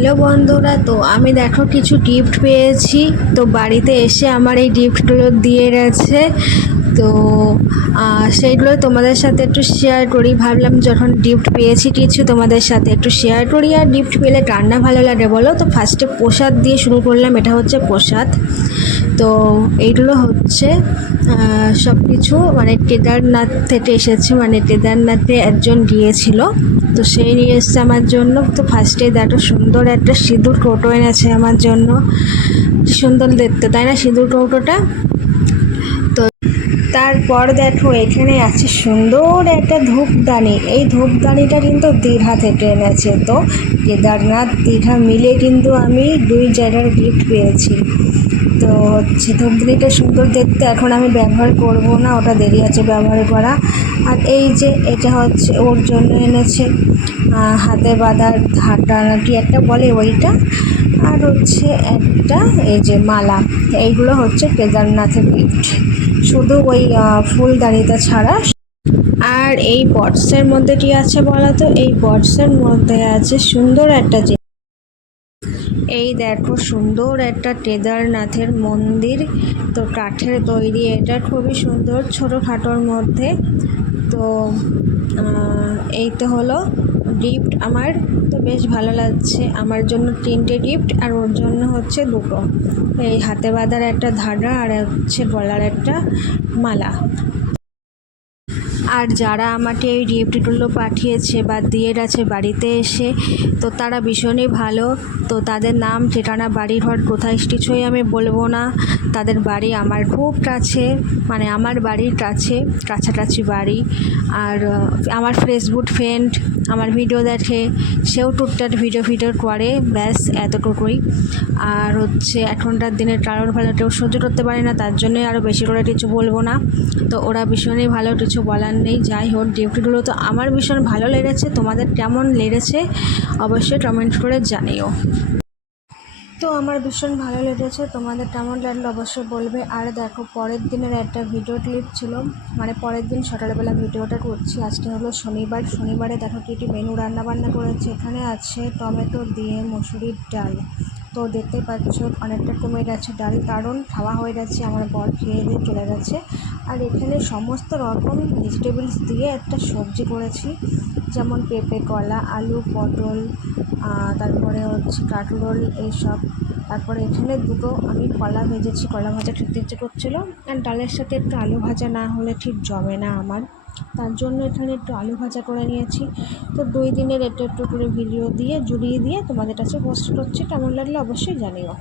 Hello বন্ধুরা, তো আমি দেখো কিছু গিফট পেয়েছি। তো বাড়িতে এসে আমার এই গিফটগুলো দিয়ে গেছে। তো সেইগুলো তোমাদের সাথে একটু শেয়ার করি। ভাবলাম যখন গিফট পেয়েছি কিছু তোমাদের সাথে একটু শেয়ার করি। আর গিফট পেলে কার না ভালো লাগে বলো। তো ফার্স্টে প্রসাদ দিয়ে শুরু করলাম। এটা হচ্ছে প্রসাদ। তো এইগুলো হচ্ছে সব কিছু মানে কেদারনাথ থেকে এসেছে, মানে কেদারনাথে একজন গিয়েছিল, তো সেই নিয়ে এসছে আমার জন্য। তো ফার্স্টে দেখো সুন্দর একটা সিঁদুর কৌটো এনেছে আমার জন্য। সুন্দর দেখতে, তাই না সিঁদুর কৌটোটা? তো তারপর দেখো এখানে আছে সুন্দর একটা ধূপদানি। এই ধূপদানিটা কিন্তু দীঘা থেকে এনেছে। তো কেদারনাথ দীঘা মিলে কিন্তু আমি দুই জায়গার গিফট পেয়েছি। তো হচ্ছে ধূপদানিটা সুন্দর দেখতে, এখন আমি ব্যবহার করব না, ওটা দেরি আছে ব্যবহার করা। আর এই যে এটা হচ্ছে ওর জন্য এনেছে হাতে বাঁধার ধাটা নাকি একটা বলে ওইটা। আর হচ্ছে একটা এই যে মালা। এইগুলো হচ্ছে কেদারনাথের গিফট, শুধু ওই ফুলদানিটা ছাড়া। আর এই বক্সের মধ্যে কি আছে বলো তো? এই বক্সের মধ্যে আছে সুন্দর একটা এই দেখো সুন্দর একটা কেদারনাথের মন্দির। তো কাঠের তৈরি, এটা খুবই সুন্দর ছোটোখাটোর মধ্যে। তো এই তো হলো গিফট আমার। তো বেশ ভালো লাগছে। আমার জন্য 3টে গিফট আর ওর জন্য হচ্ছে 2টো। এই হাতে বাঁধার একটা ধাগা আর হচ্ছে গলার একটা মালা। আর যারা আমাকে এই গিফটগুলো পাঠিয়েছে বা দিয়ে গেছে বাড়িতে এসে, তো তারা ভীষণই ভালো। তো তাদের নাম, ঠিকানা, বাড়ি ঘর কোথায় কিছুই আমি বলবো না। তাদের বাড়ি আমার খুব কাছে, মানে আমার বাড়ির কাছে, কাছাকাছি বাড়ি। আর আমার ফেসবুক ফ্রেন্ড আমার ভিডিও দেখে, সেও টুকটাক ভিডিও করে, ব্যাস এতটুকুই। আর হচ্ছে এখনকার দিনের কারোর ভালো কেউ সহ্য করতে পারে না, তার জন্যই আরও বেশি করে কিছু বলবো না। তো ওরা ভীষণই ভালো, কিছু বলার নেই। যাই হোক, গিফটগুলো তো আমার ভীষণ ভালো লেগেছে। তোমাদের কেমন লেগেছে অবশ্যই কমেন্ট করে জানিও। তো আমার ভীষণ ভালো লেগেছে, তোমাদের কেমন লাগলো অবশ্যই বলবে। আর দেখো পরের দিনের একটা ভিডিও ক্লিপ ছিল, মানে পরের দিন সকালবেলা ভিডিওটা করছি। আজকে হলো শনিবার। শনিবারে দেখো কী মেনু রান্নাবান্না করেছে। এখানে আছে টমেটো দিয়ে মসুরির ডাল। তো দেখতে পাচ্ছ অনেকটা কমে গেছে ডাল, কারণ খাওয়া হয়ে গেছে, আমার বর খেয়ে দিয়ে চলে গেছে। আর এখানে সমস্ত রকম ভেজিটেবলস দিয়ে একটা সবজি করেছি, যেমন পেঁপে, কলা, আলু, পটল, তারপরে হচ্ছে কাঠরোল, এইসব। তারপরে এখানে 2টো আমি কলা ভেজেছি, কলা ভাজা খেতে ইচ্ছে করছিলো। আর ডালের সাথে একটু আলু ভাজা না হলে ঠিক জমে না আমার, তার জন্য এখানে একটু আলু ভাজা করে নিয়েছি। তো 2 দিনের একটু একটু করে ভিডিও দিয়ে জুড়িয়ে দিয়ে তোমাদের কাছে পোস্ট করছি। কেমন লাগলো অবশ্যই জানিও।